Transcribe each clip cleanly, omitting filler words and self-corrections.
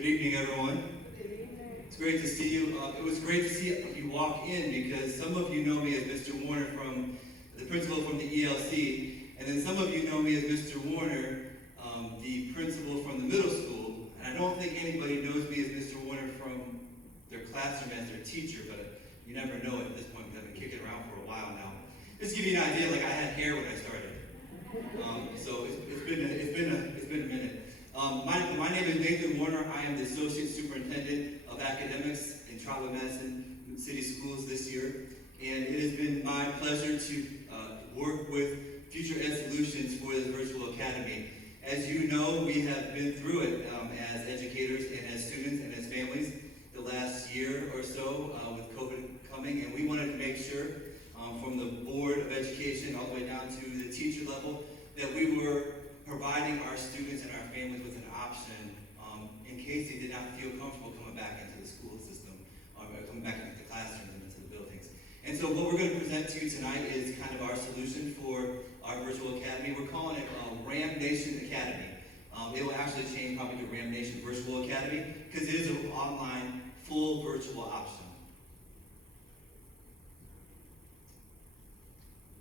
Good evening, everyone. It's great to see you. It was great to see you walk in because some of you know me as Mr. Warner, from the principal from the ELC, and then some of you know me as Mr. Warner, the principal from the middle school. And I don't think anybody knows me as Mr. Warner from their classroom as their teacher, but you never know it at this point because I've been kicking around for a while now. Just to give you an idea, like I had hair when I started, so it's been a minute. My name is Nathan Warner. I am the Associate Superintendent of Academics in Trotwood-Madison City Schools this year. And it has been my pleasure to work with Future Ed Solutions for this virtual academy. As you know, we have been through it as educators and as students and as families the last year or so with COVID coming. And we wanted to make sure from the Board of Education all the way down to the teacher level that we were providing our students and our families with an option in case they did not feel comfortable coming back into the school system or coming back into the classrooms and into the buildings. And so what we're going to present to you tonight is kind of our solution for our virtual academy. We're calling it Ram Nation Academy. It will actually change probably to Ram Nation Virtual Academy because it is an online, full virtual option.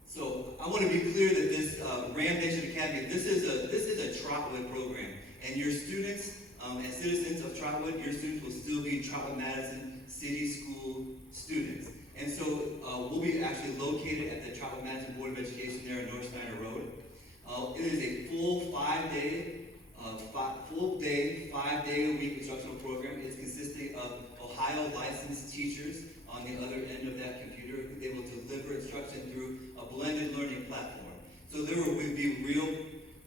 So I want to be clear that this Ram Nation Academy, this is a Trotwood program, and your students, as citizens of Trotwood, your students will still be Trotwood-Madison City School students. And so we'll be actually located at the Trotwood-Madison Board of Education there on North Snyder Road. It is a full 5-day-a-week instructional program. It's consisting of Ohio licensed teachers on the other end of that computer. They will deliver instruction through a blended learning platform. So there will be real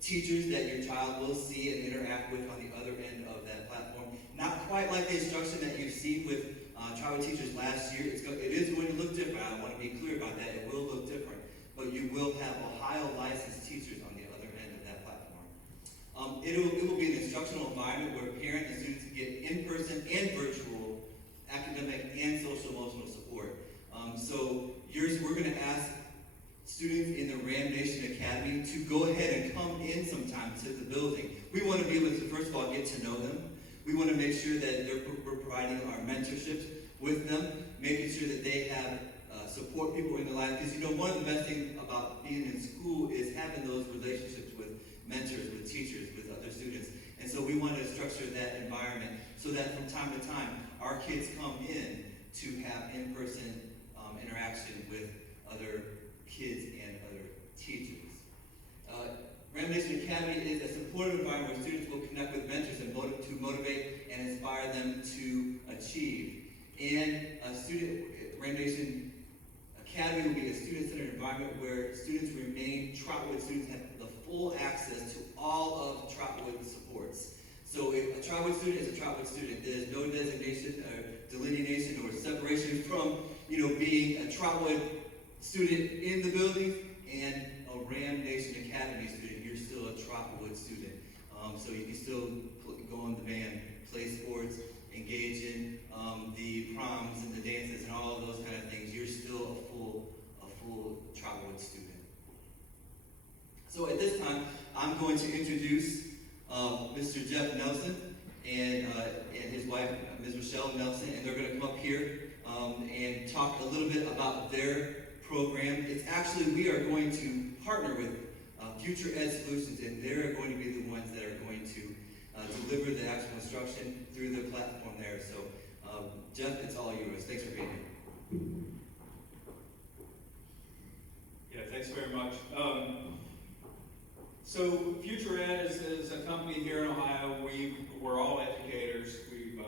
teachers that your child will see and interact with on the other end of that platform. Not quite like the instruction that you've seen with Trotwood teachers last year. It is going to look different. I want to be clear about that. It will look different. But you will have Ohio licensed teachers on the other end of that platform. It will be an instructional environment where parents and students get in-person and virtual academic and social-emotional support. We're going to ask students in the Ram Nation Academy to go ahead and come in sometime to the building. We want to be able to, first of all, get to know them. We want to make sure that we're providing our mentorships with them, making sure that they have support people in their life. Because one of the best things about being in school is having those relationships with mentors, with teachers, with other students. And so we want to structure that environment so that from time to time, our kids come in to have in-person interaction with other kids and other teachers. Ram Nation Academy is a supportive environment where students will connect with mentors and to motivate and inspire them to achieve. And Ram Nation Academy will be a student-centered environment where students remain Trotwood students, have the full access to all of Trotwood supports. So if a Trotwood student is a Trotwood student, there's no designation or delineation or separation from being a Trotwood student in the building and a Ram Nation Academy student. You're still a Trotwood student. So you can still go on the band, play sports, engage in the proms and the dances and all of those kind of things. You're still a full Trotwood student. So at this time, I'm going to introduce Mr. Jeff Nelson and his wife, Ms. Rochelle Nelson, and they're going to come up here and talk a little bit about their program. It's actually, we are going to partner with Future Ed Solutions, and they're going to be the ones that are going to deliver the actual instruction through the platform there. So, Jeff, it's all yours. Thanks for being here. Yeah, thanks very much. So Future Ed is a company here in Ohio. We're all educators. We've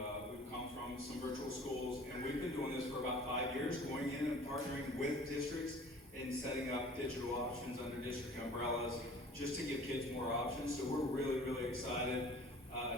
come from some virtual schools, and we've been doing this for about 5 years, going in and partnering with districts and setting up digital options under district umbrellas just to give kids more options. So we're really, really excited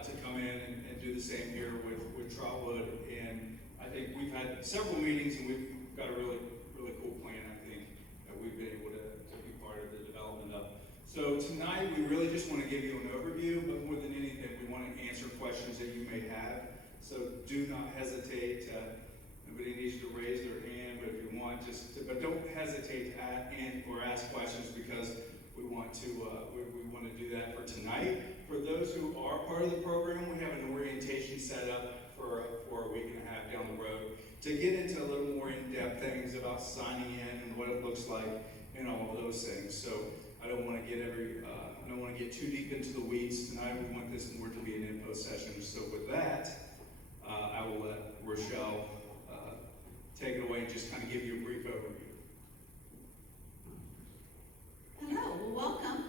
to come in and do the same here with Trotwood. And I think we've had several meetings, and we've got a really, really cool plan, I think, that we've been able to be part of the development of. So tonight, we really just want to give you an overview, but more than anything, we want to answer questions that you may have. So do not hesitate. Nobody needs to raise their hand, but if you want, but don't hesitate or ask questions, because we want to do that for tonight. For those who are part of the program, we have an orientation set to get into a little more in-depth things about signing in and what it looks like and all of those things. So I don't want to get too deep into the weeds tonight. We want this more to be an info session. So with that, I will let Rochelle take it away and just kind of give you a brief overview. Hello, well, welcome.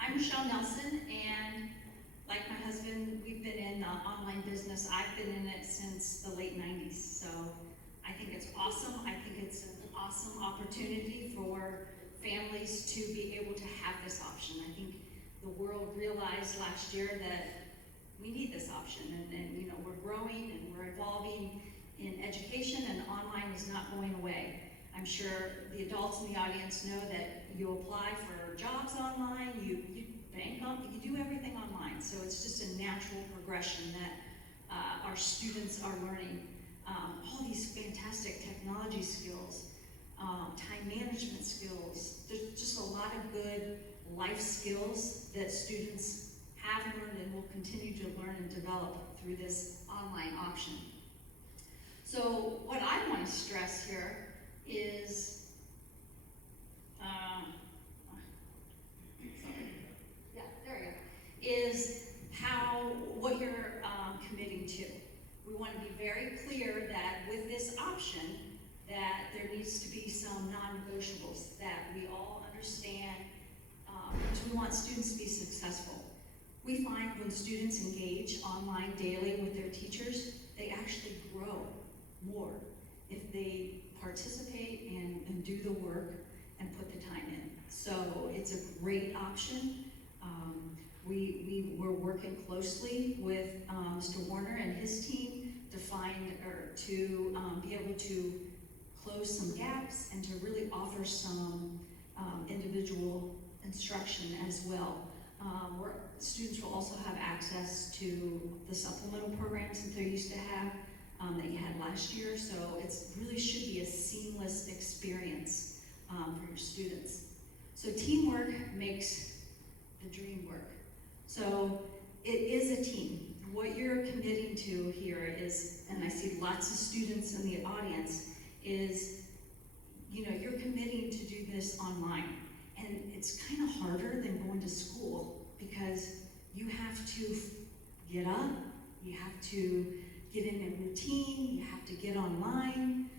I'm Rochelle Nelson, and like my husband, we've been in the online business. I've been in it since the late 90s, so I think it's awesome. I think it's an awesome opportunity for families to be able to have this option. I think the world realized last year that we need this option, and you know, we're growing and we're evolving in education, and online is not going away. I'm sure the adults in the audience know that you apply for jobs online, you bank on, you do everything online. So it's just a natural progression that our students are learning all these fantastic technology skills, time management skills. There's just a lot of good life skills that students have learned and will continue to learn and develop through this online option. So what I want to stress here is, is what you're committing to. We want to be very clear that with this option, that there needs to be some non-negotiables, that we all understand, because we want students to be successful. We find when students engage online daily with their teachers, they actually grow more if they participate and do the work and put the time in. So it's a great option. We're working closely with Mr. Warner and his team to be able to close some gaps and to really offer some individual instruction as well. Students will also have access to the supplemental programs that they're used to have that you had last year. So it really should be a seamless experience for your students. So teamwork makes the dream work. So it is a team. What you're committing to here is, and I see lots of students in the audience, is, you know, you're committing to do this online. And it's kind of harder than going to school because you have to get up, you have to get in a routine, you have to get online,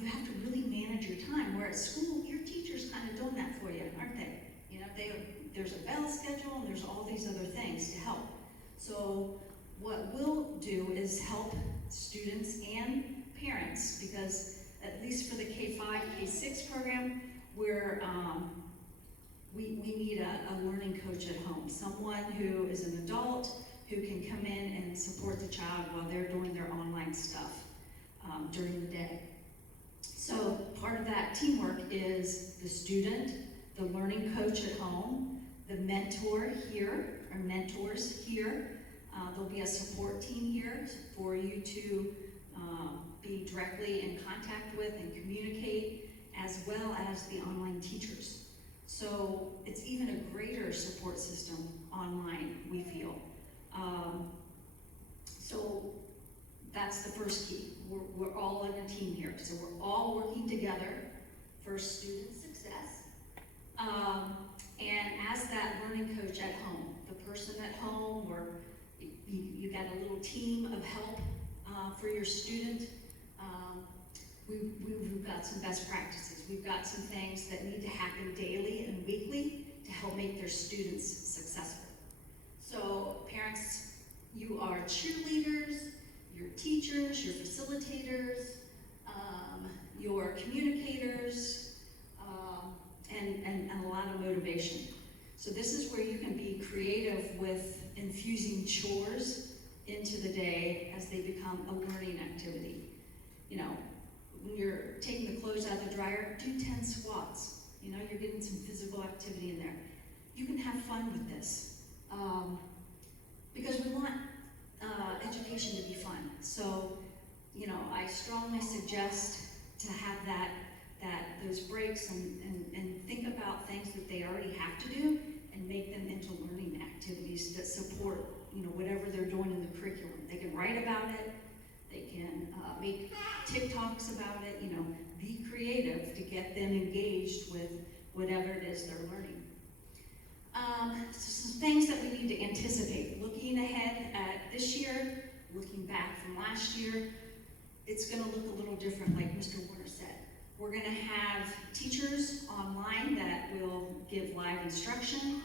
you have to really manage your time. Where at school, your teacher's kind of doing that for you, aren't they? You know, there's a bell schedule and there's all these other things to help. So what we'll do is help students and parents, because at least for the K-5, K-6 program, we need a learning coach at home, someone who is an adult who can come in and support the child while they're doing their online stuff during the day. So part of that teamwork is the student, the learning coach at home, the mentor here, or mentors here. There'll be a support team here for you to be directly in contact with and communicate, as well as the online teachers. So it's even a greater support system online, we feel. So that's the first key. We're all in a team here. So we're all working together for student success. And as that learning coach at home, the person at home, or you got a little team of help for your student, we've got some best practices. We've got some things that need to happen daily and weekly to help make their students successful. So parents, you are cheerleaders, your teachers, your facilitators, your communicators, and a lot of motivation. So this is where you can be creative with infusing chores into the day as they become a learning activity. You know, when you're taking the clothes out of the dryer, do 10 squats. You know, you're getting some physical activity in there. You can have fun with this. Because we want education to be fun. So, you know, I strongly suggest to have those breaks and think about things that they already have to do and make them into learning activities that support, you know, whatever they're doing in the curriculum. They can write about it, They can make TikToks about it, you know, be creative to get them engaged with whatever it is they're learning. So some things that we need to anticipate. Looking ahead at this year, looking back from last year, it's going to look a little different, like Mr. Warner said. We're going to have teachers online that will give live instruction.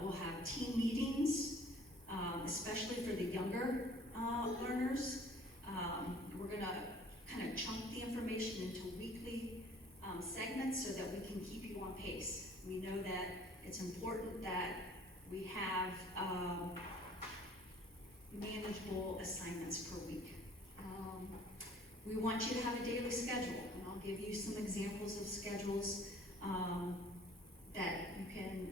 We'll have team meetings, especially for the younger learners. We're going to kind of chunk the information into weekly segments so that we can keep you on pace. We know that it's important that we have manageable assignments per week. We want you to have a daily schedule, and I'll give you some examples of schedules that you can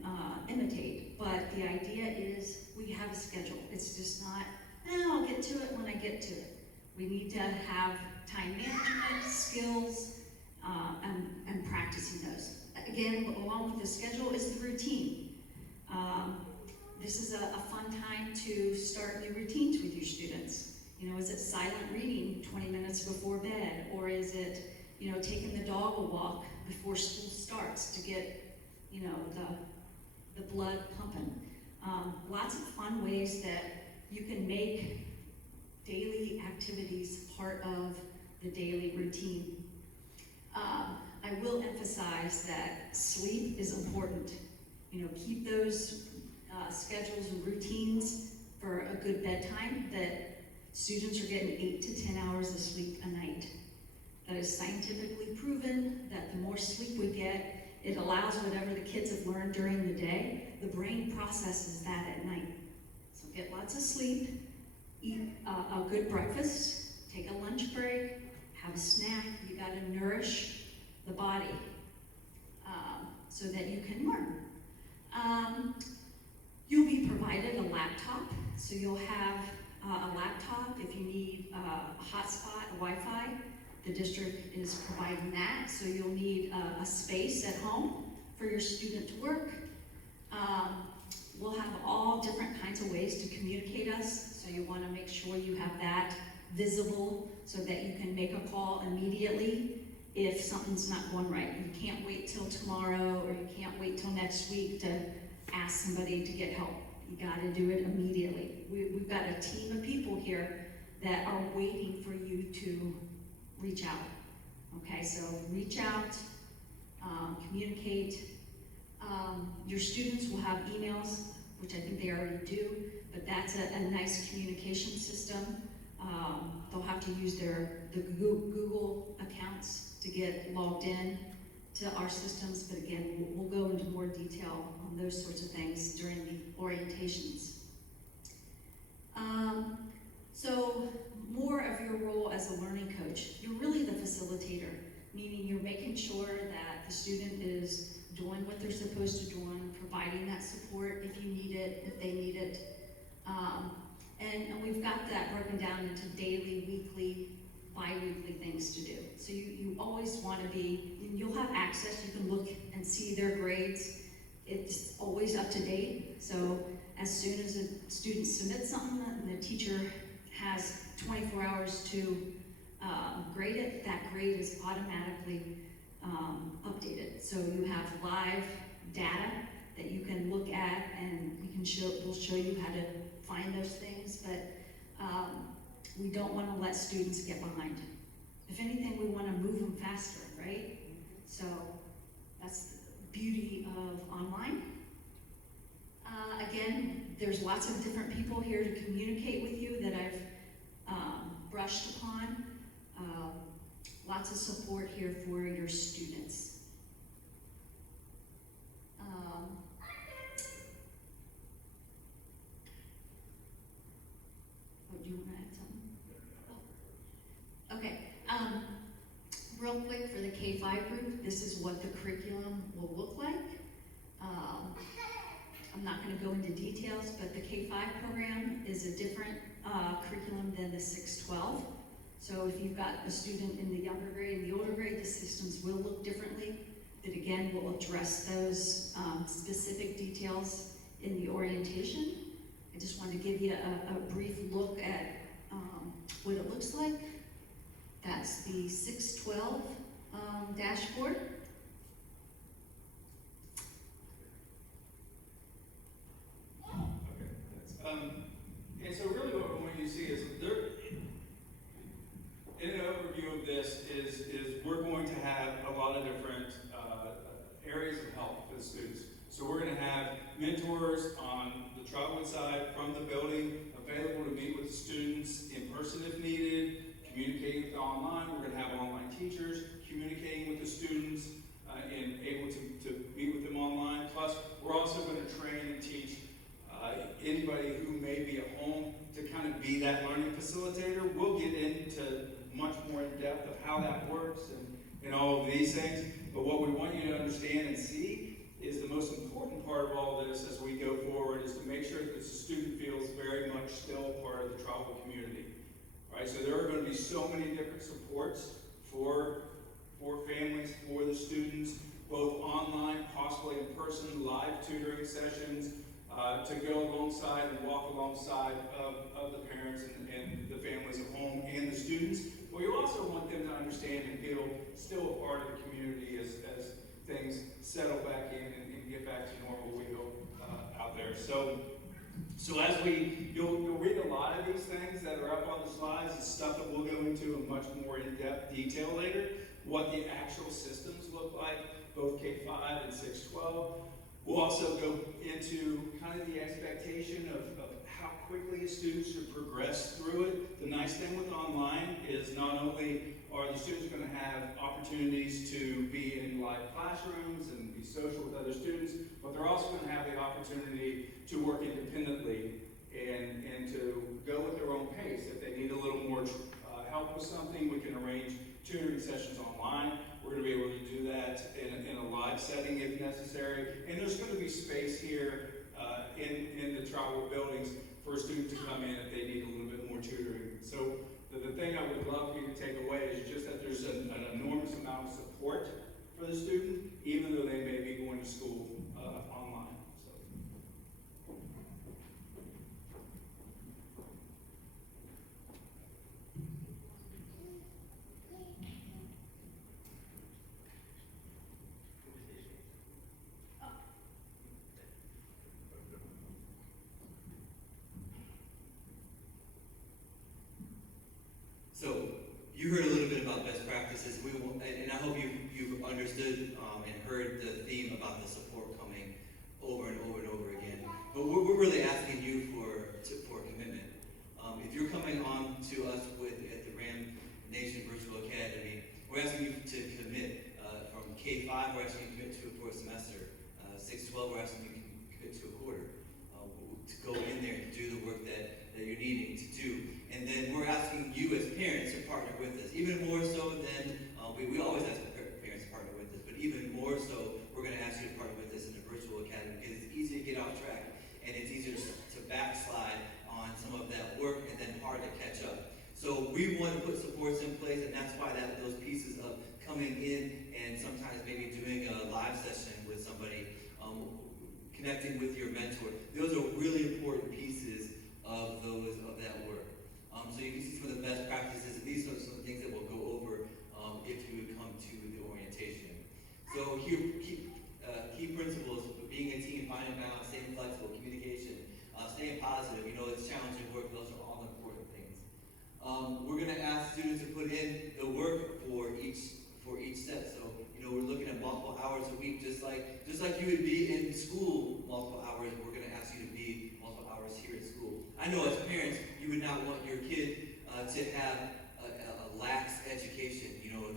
imitate. But the idea is we have a schedule. It's just not, I'll get to it when I get to it. We need to have time management skills and practicing those. Again, along with the schedule is the routine. This is a fun time to start new routines with your students. You know, is it silent reading 20 minutes before bed? Or is it, you know, taking the dog a walk before school starts to get, you know, the blood pumping? Lots of fun ways that you can make daily activities part of the daily routine. I will emphasize that sleep is important. You know, keep those schedules and routines for a good bedtime, that students are getting 8 to 10 hours of sleep a night. That is scientifically proven that the more sleep we get, it allows whatever the kids have learned during the day, the brain processes that at night. So get lots of sleep, eat a good breakfast, take a lunch break, have a snack. You gotta nourish the body so that you can learn. You'll be provided a laptop, so you'll have a laptop if you need a hotspot, a Wi-Fi. The district is providing that, so you'll need a space at home for your student to work. We'll have all different kinds of ways to communicate us, so you want to make sure you have that visible so that you can make a call immediately if something's not going right. You can't wait till tomorrow, or you can't wait till next week to ask somebody to get help. You got to do it immediately. We've got a team of people here that are waiting for you to reach out. Okay, so reach out, communicate. Your students will have emails, which I think they already do, but that's a nice communication system. They'll have to use the Google accounts to get logged in to our systems, but again, we'll go into more detail on those sorts of things during the orientations. So more of your role as a learning coach, you're really the facilitator, meaning you're making sure that the student is doing what they're supposed to do, providing that support if you need it, if they need it. And we've got that broken down into daily, weekly, bi-weekly things to do. So you always want to be, you'll have access, you can look and see their grades. It's always up to date. So as soon as a student submits something, the teacher has 24 hours to grade it. That grade is automatically updated. So you have live data that you can look at, and we'll show you how to find those things, but we don't want to let students get behind. If anything, we want to move them faster, right? So that's the beauty of online. Again, there's lots of different people here to communicate with you that I've brushed upon. Lots of support here for your students. Do you want to add something? Okay. Real quick for the K-5 group, this is what the curriculum will look like. I'm not going to go into details, but the K-5 program is a different curriculum than the 6-12. So if you've got a student in the younger grade and the older grade, the systems will look differently. But again, we'll address those specific details in the orientation. I just wanted to give you a brief look at what it looks like. That's the 612 dashboard. Okay, thanks. And so really what we want you to see is there, in an overview of this is we're going to have a lot of different areas of help for the students. So we're going to have mentors on the Trotwood side from the building available to meet with the students in person if needed, communicating with them online. We're going to have online teachers communicating with the students and able to meet with them online. Plus, we're also going to train and teach anybody who may be at home to kind of be that learning facilitator. We'll get into much more in depth of how that works and all of these things. But what we want you to understand and see is the most important part of all this as we go forward is to make sure that the student feels very much still part of the Trotwood community. Right? So there are going to be so many different supports for families, for the students, both online, possibly in person, live tutoring sessions, to go alongside and walk alongside of the parents and the families at home and the students. But we also want them to understand and feel still a part of the community as things settle back in and get back to normal we go out there. So as you'll read a lot of these things that are up on the slides, the stuff that we'll go into in much more in-depth detail later, what the actual systems look like, both K-5 and 612. We'll also go into kind of the expectation of how quickly students should progress through it. The nice thing with online is not only are the students going to have opportunities to be in live classrooms and be social with other students, but they're also going to have the opportunity to work independently and to go with their own pace. If they need a little more help with something, we can arrange tutoring sessions online. We're going to be able to do that in a live setting if necessary. And there's going to be space here in the Trotwood buildings for a student to come in if they need a little bit more tutoring. So the thing I would love for you to take away is just that there's an enormous amount of support for the student, even though they may be going to school online. So you heard a little bit about best practices. And I hope you've understood and heard the theme about the support coming over and over and over again. But we're really asking you for commitment. If you're coming on to us at the Ram Nation Virtual Academy, we're asking you to commit. From K-5, we're asking you to commit to for a semester. 612, we're asking you to commit to a quarter. To go in there and do the work that you're needing to do. And then we're asking you as parents to partner with us, even more so than, we always ask parents to partner with us, but even more so, we're going to ask you to partner with us in the virtual academy because it's easy to get off track and it's easier to backslide on some of that work and then hard to catch up. So we want to put supports in place, and that's why those pieces of coming in and sometimes maybe doing a live session with somebody, connecting with your mentor, those are really important pieces of that work. So you can see some of the best practices, and these are some of the things that we'll go over if you would come to the orientation. So here, key principles of being a team, finding balance, staying flexible, communication, staying positive. It's challenging work. Those are all important things. We're going to ask students to put in the work for each step. So we're looking at multiple hours a week, just like you would be in school multiple hours. We're going to ask you to be multiple hours here at school. I know as parents, you would not want your kid to have a lax education.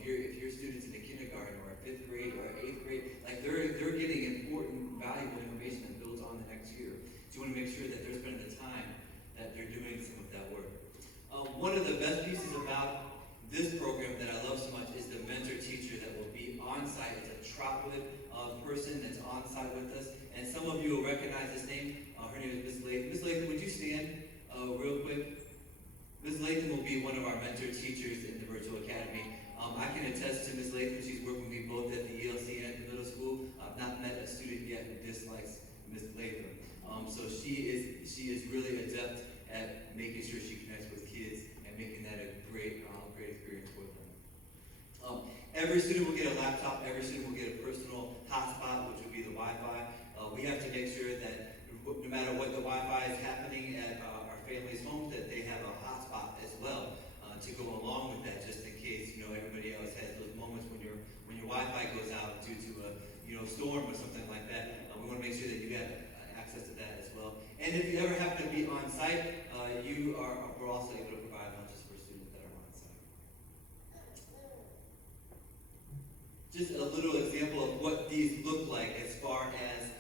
If your student's in a kindergarten or a 5th grade or 8th grade, like they're getting important, valuable information that builds on the next year. So you want to make sure that they're spending the time that they're doing some of that work. One of the best pieces about this program that I love so much is the mentor teacher that will be on site. It's a Trotwood person that's on site with us. And some of you will recognize this name. Her name is Ms. Latham. Ms. Latham, would you stand real quick? Ms. Latham will be one of our mentor teachers in the Virtual Academy. I can attest to Ms. Latham. She's worked with me both at the ELC and at the middle school. I've not met a student yet who dislikes Ms. Latham. So she is really adept at making sure she connects with kids and making that Every student will get a laptop, every student will get a personal hotspot, which would be the Wi-Fi. We have to make sure that no matter what the Wi-Fi is happening at our family's home, that they have a hotspot as well to go along with that, just in case everybody else has those moments when your Wi-Fi goes out due to a storm or something like that. We want to make sure that you have access to that as well. And if you ever happen to be on site, we're also able to provide lunches for students that are on site. Just a little example of what these look like as far as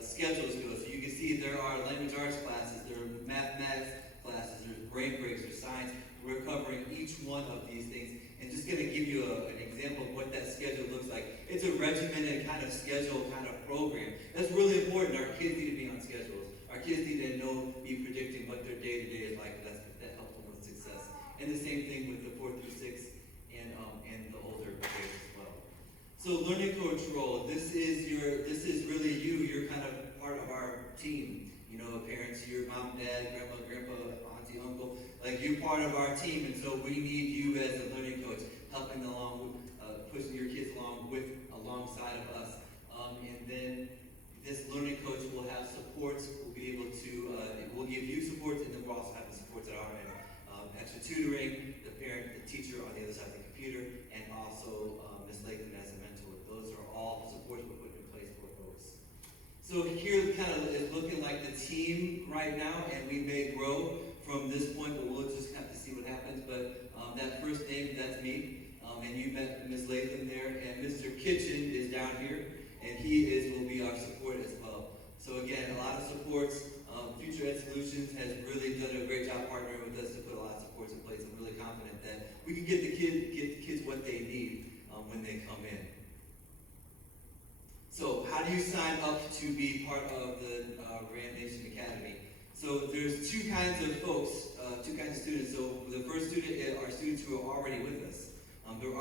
schedules go. So you can see there are language arts classes, there are mathematics classes, there's brain breaks, there's science. We're covering each one of these things, and just going to give you an example of what that schedule looks like. It's a regimented kind of schedule, kind of program. That's really important. Our kids need to be on schedules. Our kids need to be predicting what their day-to-day is like. That helps them with success. And the same thing with the 4 through 6 and the older grades as well. So learning coach role. This is really you. You're kind of part of our team. Parents, your mom, dad, grandpa, auntie, uncle. Like, you're part of our team, and so we need you as a learning coach, helping along, pushing your kids alongside of us. And then this learning coach will have supports. We'll be able to, we'll give you supports, and then we'll also have the supports at our end. Extra tutoring, the parent, the teacher on the other side of the computer, and also Ms. Latham as a mentor. Those are all supports we're putting in place for folks. So here kind of is looking like the team right now, and we may grow from this point, but we'll just have to see what happens. But that first name, that's me. And you met Ms. Latham there, and Mr. Kitchen is down here, and he will be our support as well. So again, a lot of supports. Future Ed Solutions has really done a great job partnering with us to put a lot of supports in place. I'm really confident that we can get the kids what they need when they come in. So how do you sign up to be part of the Ram Nation Academy? So there's two kinds of folks, two kinds of students. So the first student are students who are already with us. They're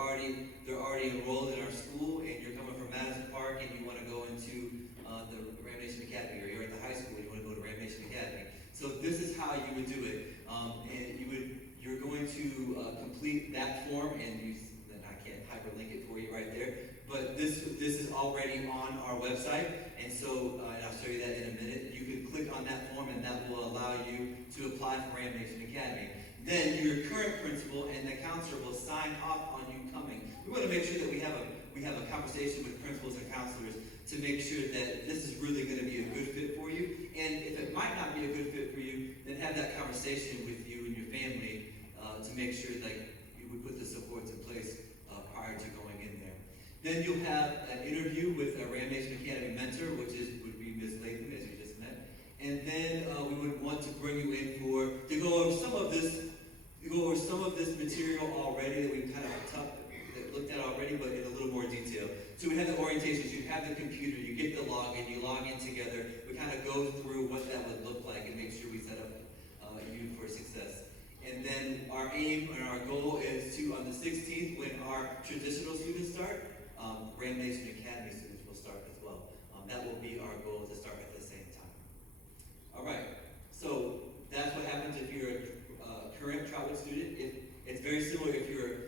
already enrolled in our school, and you're coming from Madison Park, and you want to go into the Ram Nation Academy, or you're at the high school and you want to go to Ram Nation Academy. So this is how you would do it, and you're going to complete that form, and then I can't hyperlink it for you right there. But this is already on our website, and so and I'll show you that in a minute. You can click on that form, and that will allow you to apply for Ram Nation Academy. Then your current principal and the counselor will sign off on you coming. We want to make sure that we have a conversation with principals and counselors to make sure that this is really going to be a good fit for you. And if it might not be a good fit for you, then have that conversation with you and your family to make sure that you would put the supports in place prior to going in there. Then you'll have an interview with a Ram Nation Academy mentor, which would be Ms. Latham, as you just met. And then we would want to bring you in to go over some of this material already that we've kind of looked at already, but in a little more detail. So we have the orientations, you have the computer, you get the login, you log in together. We kind of go through what that would look like and make sure we set up you for success. And then our aim and our goal is to, on the 16th, when our traditional students start, Ram Nation Academy students will start as well. That will be our goal to start at the same time. All right, so that's what happens if you're a current Trotwood student. It's very similar if you're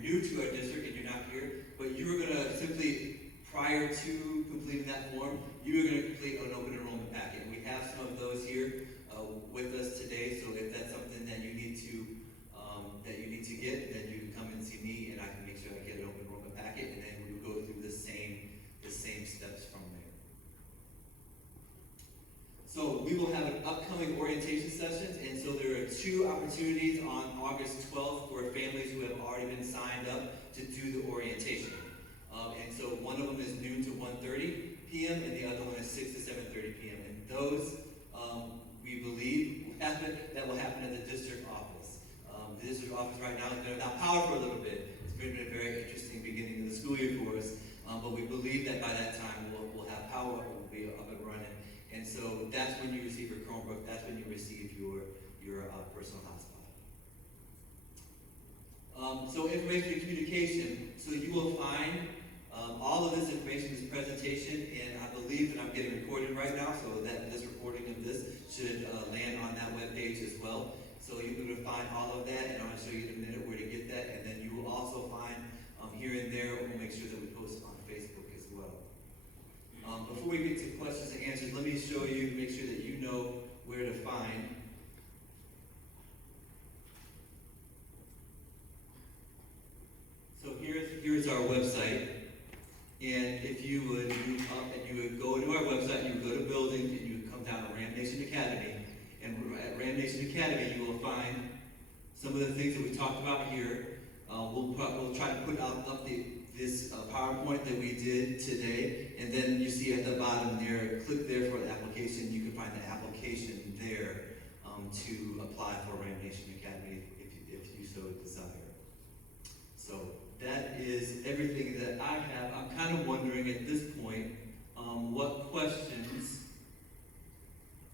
new to our district and you're not here, but you're going to simply, prior to completing that form, you're going to complete an open enrollment packet. We have some of those here with us today, so if that's something that you need to get, then you can come and see me, and I can make sure I get an open enrollment packet, and then we will go through the same steps from there. So we will have an upcoming orientation sessions, and so there are 2 opportunities on August 12th for families who have already been signed up to do the orientation. And so one of them is noon to 1:30 p.m. and the other one is 6 to 7:30 p.m. And those, we believe, that will happen at the district office. The district office right now has been without power for a little bit. It's been a very interesting beginning of the school year for us, but we believe that by that time we'll have power, we'll be up and running. And so that's when you receive your Chromebook, that's when you receive your personal hotspot. So information and communication. So you will find all of this information, this presentation, and I believe that I'm getting recorded right now, so that this recording of this should land on that webpage as well. So you'll be able to find all of that, and I'm going to show you in a minute where to get that. And then you will also find here in Before we get to questions and answers, let me show you, make sure that you know where to find. So here's our website. And if you would move up and you would go to our website, you would go to building, and you would come down to Ram Nation Academy. And at Ram Nation Academy, you will find some of the things that we talked about here. We'll try to put up this PowerPoint that we did today. And then you see at the bottom there, click there for the application. You can find the application there to apply for Ram Nation Academy if you so desire. So that is everything that I have. I'm kind of wondering at this point what questions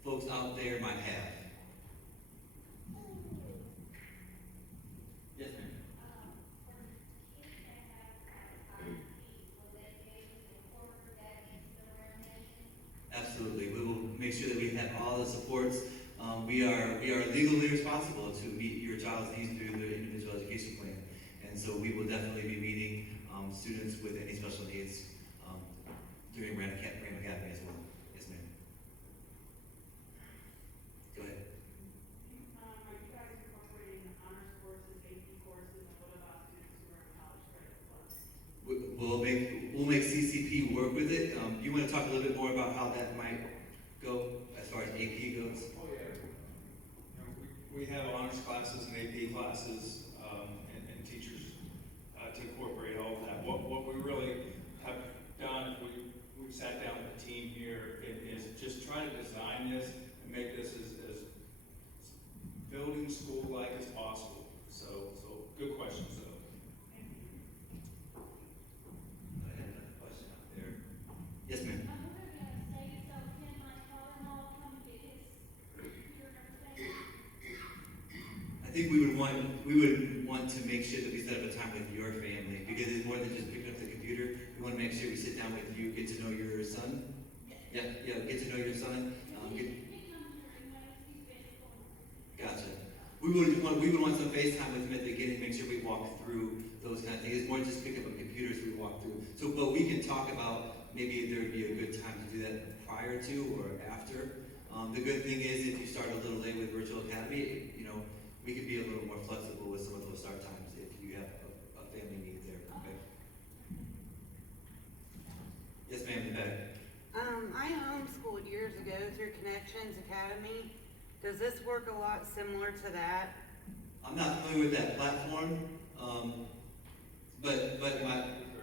folks out there might have. Yes, ma'am. Absolutely. We will make sure that we have all the supports. We are legally responsible to meet your child's needs through the individual education plan. And so we will definitely be meeting students with any special needs during Ram Academy as well. Yes, ma'am. Go ahead. Are you guys incorporating honors courses, AP courses, and what about students who are in college credit plus? We'll make CCP work with it. You want to talk a little bit more about how that might go as far as AP goes? Oh, yeah. We have honors classes and AP classes, and teachers to incorporate all of that. What we really have done, we sat down with the team here, is just try to design this and make this as building school-like as possible. So good questions though. I had another question out there. Yes, ma'am. I think we would want to make sure that we set up a time with your family, because it's more than just picking up the computer. We want to make sure we sit down with you, get to know your son. Yeah, get to know your son. Gotcha. We would want some FaceTime with him at the beginning, make sure we walk through those kind of things. It's more than just pick up a computer as we walk through. So, but we can talk about maybe there would be a good time to do that prior to or after. The good thing is if you start a little late with Virtual Academy, we can be a little more flexible with some of those start times if you have a family need there. Okay. Yes, ma'am, in the back. I homeschooled years ago through Connections Academy. Does this work a lot similar to that? I'm not familiar with that platform, but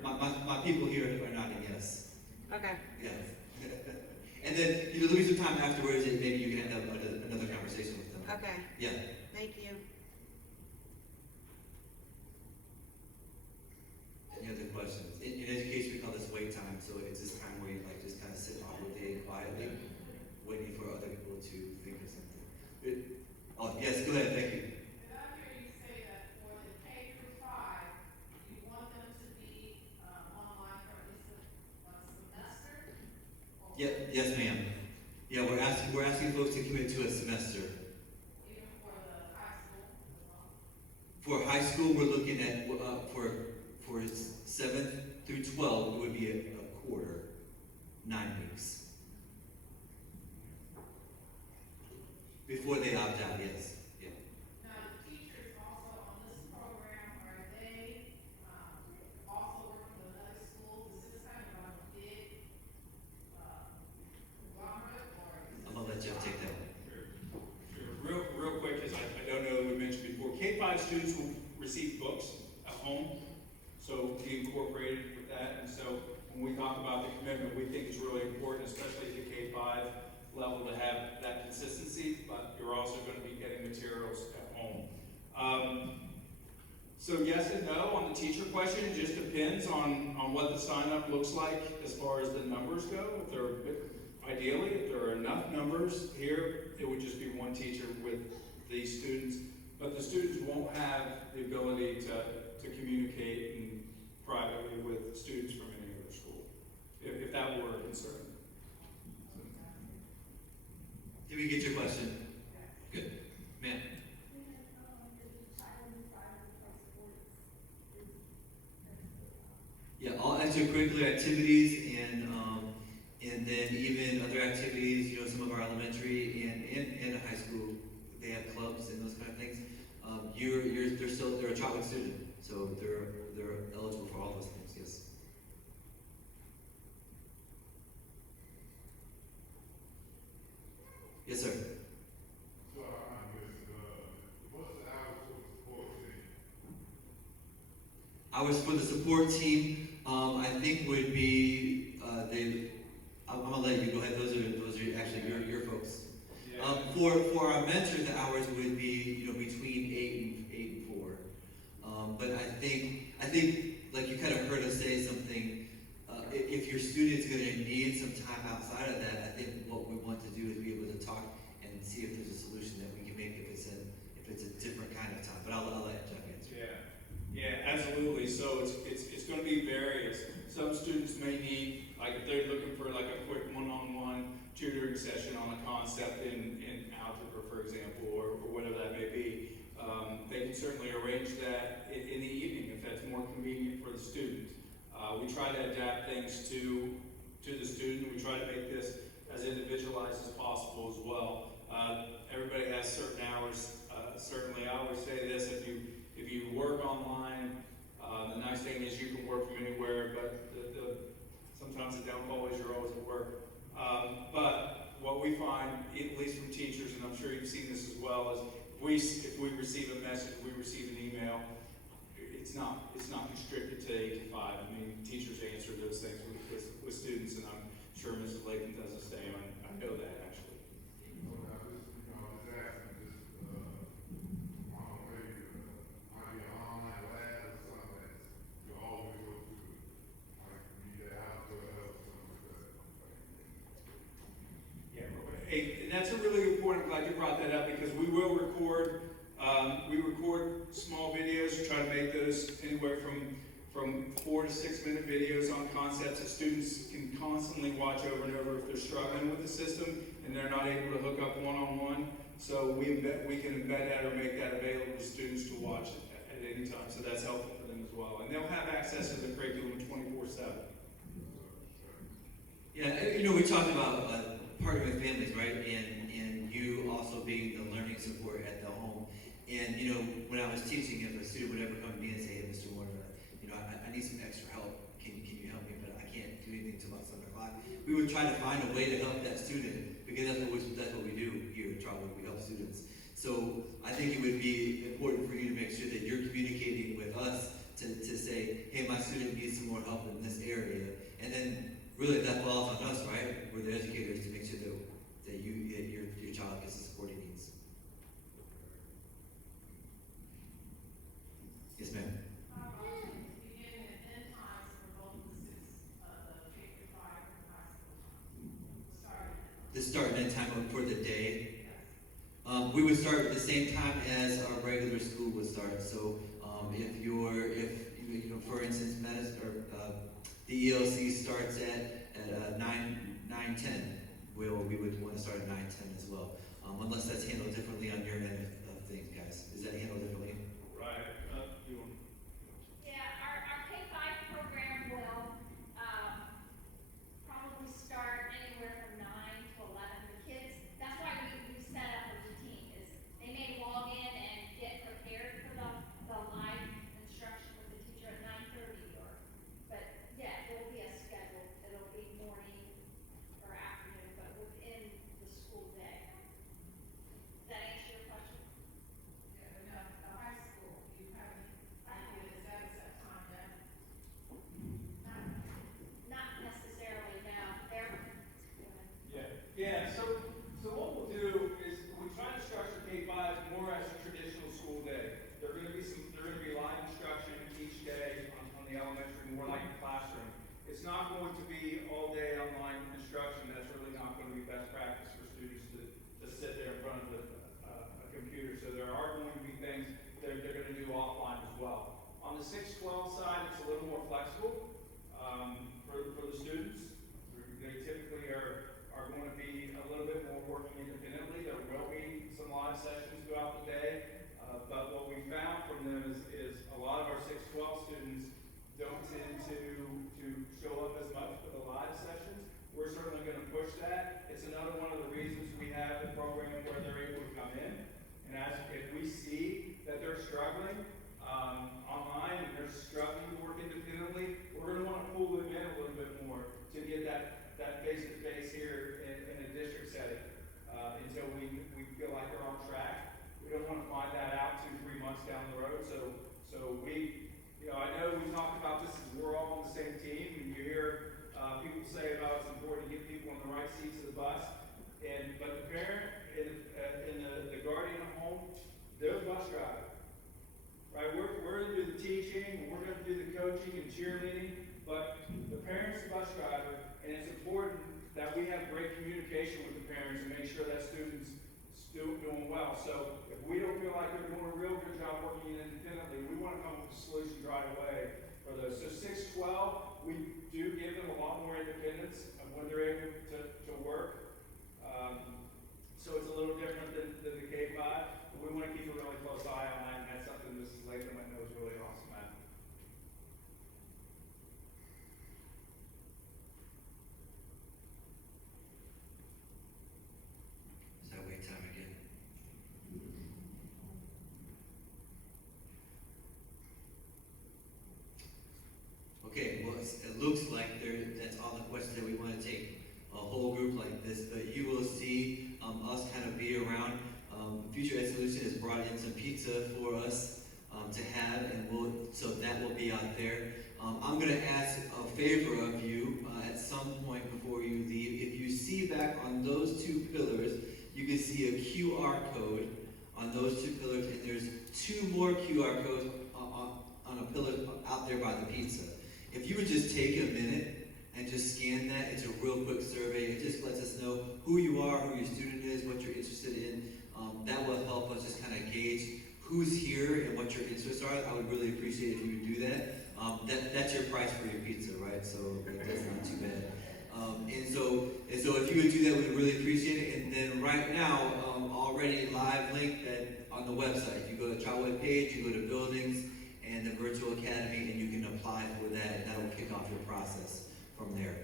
my people here are nodding yes. Okay. Yes. And then there'll be some time afterwards, and maybe you can have another conversation with them. Okay. Yeah. Thank you. Any other questions? In education, we call this wait time, so it's this time where you just kind of sit all day quietly, waiting for other people to think of something. Yes, go ahead. Thank you. Did I hear you say that for the K through 5, you want them to be online for at least a semester? Yes, ma'am. Yeah, we're asking folks to commit to a semester. Even for the high school as well? For high school, we're looking at for 7th through 12th, it would be a quarter, 9 weeks. Before they opt out, yes. Yeah. Now, the teachers also on this program, are they also working with other schools? Is this kind of a big conglomerate, or? I'm gonna let Jeff take that one. Sure. Real quick, as I don't know, we mentioned before, K-5 students will receive books at home, so be incorporated with that. And so when we talk about the commitment, we think it's really important, especially at the K-5 level, to have that consistency, but you're also going to be getting materials at home. So yes and no on the teacher question. It just depends on what the sign-up looks like as far as the numbers go. Ideally, if there are enough numbers here, it would just be one teacher with these students. But the students won't have the ability to communicate privately with students from any other school, if that were a concern. Did we get your question? Good. Ma'am. Yeah, all extracurricular activities and they're a Trotwood student, so they're eligible for all those things. Yes. Yes, sir. So I guess, what's the hours for the support team? Hours for the support team, I think would be, I'm gonna let you go ahead, those are actually your folks. Yeah. For our mentors, the hours would be, between 8 and 4. But I think, like you kind of heard us say something, if your student's gonna need some time outside of that, I think what we want to do is be able to talk and see if there's a solution that we can make if it's a different kind of time. But I'll let Jeff answer. Yeah, absolutely. So it's going to be various. Some students may need, like if they're looking for like a quick one-on-one tutoring session on a concept in algebra, for example, or whatever that may be. They can certainly arrange that in the evening if that's more convenient for the student. We try to adapt things to the student. We try to make this as individualized as possible as well. Everybody has certain hours. Certainly, I always say this: if you work online, the nice thing is you can work from anywhere. But sometimes the downfall is you're always at work. But what we find, at least from teachers, and I'm sure you've seen this as well, is if we receive a message, we receive an email. It's not constricted to 8 to 5. I mean, teachers answer those things with students, and I'm sure Mrs. Latham does the same. I know that actually. Yeah, and that's a really important. I'm glad you brought that up because we will record. We record small videos. Try to make those anywhere from 4 to 6 minute videos on concepts that students can constantly watch over and over if they're struggling with the system and they're not able to hook up one-on-one. So we can embed that or make that available to students to watch at any time. So that's helpful for them as well. And they'll have access to the curriculum 24/7. Yeah, we talked about partnering with families, right? And you also being the learning support at the home. And when I was teaching, if a student would ever come to me and say, "Hey, Mr. Warner, I need some extra help. Can you help me? But I can't do anything until about 7:00." We would try to find a way to help that student because that's what we do here at Trotwood. We help students. So I think it would be important for you to make sure that you're communicating with us to say, "Hey, my student needs some more help in this area," and then really that falls on us, right? We're the educators to make sure that your child gets the support he needs. Yes, ma'am. Beginning and end times for both the K through 5 and high school time. The start and end time for the day. Yes. We would start at the same time as our regular school would start. So if for instance, the ELC starts at 9:10, we would want to start at 9:10 as well. Unless that's handled differently on your end of things, guys. Is that handled differently? Right. You want? Yeah, our K-5 program will probably start anywhere from 9 to 11. The kids, that's why we set up a routine, is they may log in and get prepared for the live instruction with the teacher at 9:30 but yeah, there will be a schedule. It'll be morning or afternoon, but within the school day. Does that answer your question? Yeah, now, high school, do you have any idea, is that a set time yet? Not necessarily, no. Yeah. So what we'll do is we try to structure K-5 more as a traditional school day. There's going to be live instruction each day on the elementary, more like a classroom. It's not going to be all day online instruction. That's really not going to be best practice for students to sit there in front of a computer. So there are going to be things they're going to do offline as well. On the 6-12 side, it's a little more flexible for the students. They typically are going to be a little bit more working independently. There will be some live sessions throughout the day, but what we found from them is a lot of our 6-12 students don't tend to show up as much for the live sessions. We're certainly going to push that. It's another one of the reasons we have the program where they're able to come in, and if we see that they're struggling, the road. So we, I know we talked about this, we're all on the same team, and you hear people say about it's important to get people in the right seats of the bus, but the parent and the guardian at home, they're the bus driver, right? We're going to do the teaching, we're going to do the coaching and cheerleading, but the parent's the bus driver, and it's important that we have great communication with the parents and make sure that student's still doing well. So if we don't feel like they're doing a real good job working independently, we want to come up with solutions right away for those. So 6-12, we do give them a lot more independence when they're able to work. So it's a little different than the K-5, but we want to keep a really close eye on that, and that's something Mrs. Latham I know is really awesome at. Is that wait time again? Okay, well, it looks like that's all the questions that we want to take. A whole group like this, but you will see us kind of be around. Future Ed Solution has brought in some pizza for us to have, and so that will be out there. I'm going to ask a favor of you at some point before you leave. If you see back on those two pillars, you can see a QR code on those two pillars, and there's 2 more QR codes on a pillar out there by the pizza. If you would just take a minute and just scan that, it's a real quick survey. It just lets us know who you are, who your student is, what you're interested in. That will help us just kind of gauge who's here and what your interests are. I would really appreciate if you would do that. That's your price for your pizza, right? So that's not too bad. And so if you would do that, we would really appreciate it. And then right now, already live link that on the website. You go to Trotwood page, you go to buildings and the virtual academy, and you can apply for that, and that will kick off your process from there.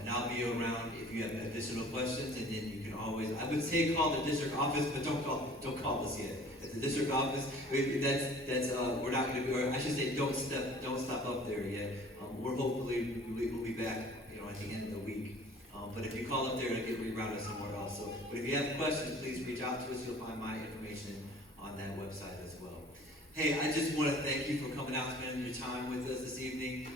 And I'll be around if you have additional questions, and then you can always, I would say call the district office, but don't call us yet. At the district office, we're not going to be, or I should say don't stop up there yet. We'll be back, at the end of the week. But if you call up there, it'll get rerouted somewhere else. So, but if you have questions, please reach out to us. You'll find my information on that website as well. Hey, I just want to thank you for coming out, spending your time with us this evening.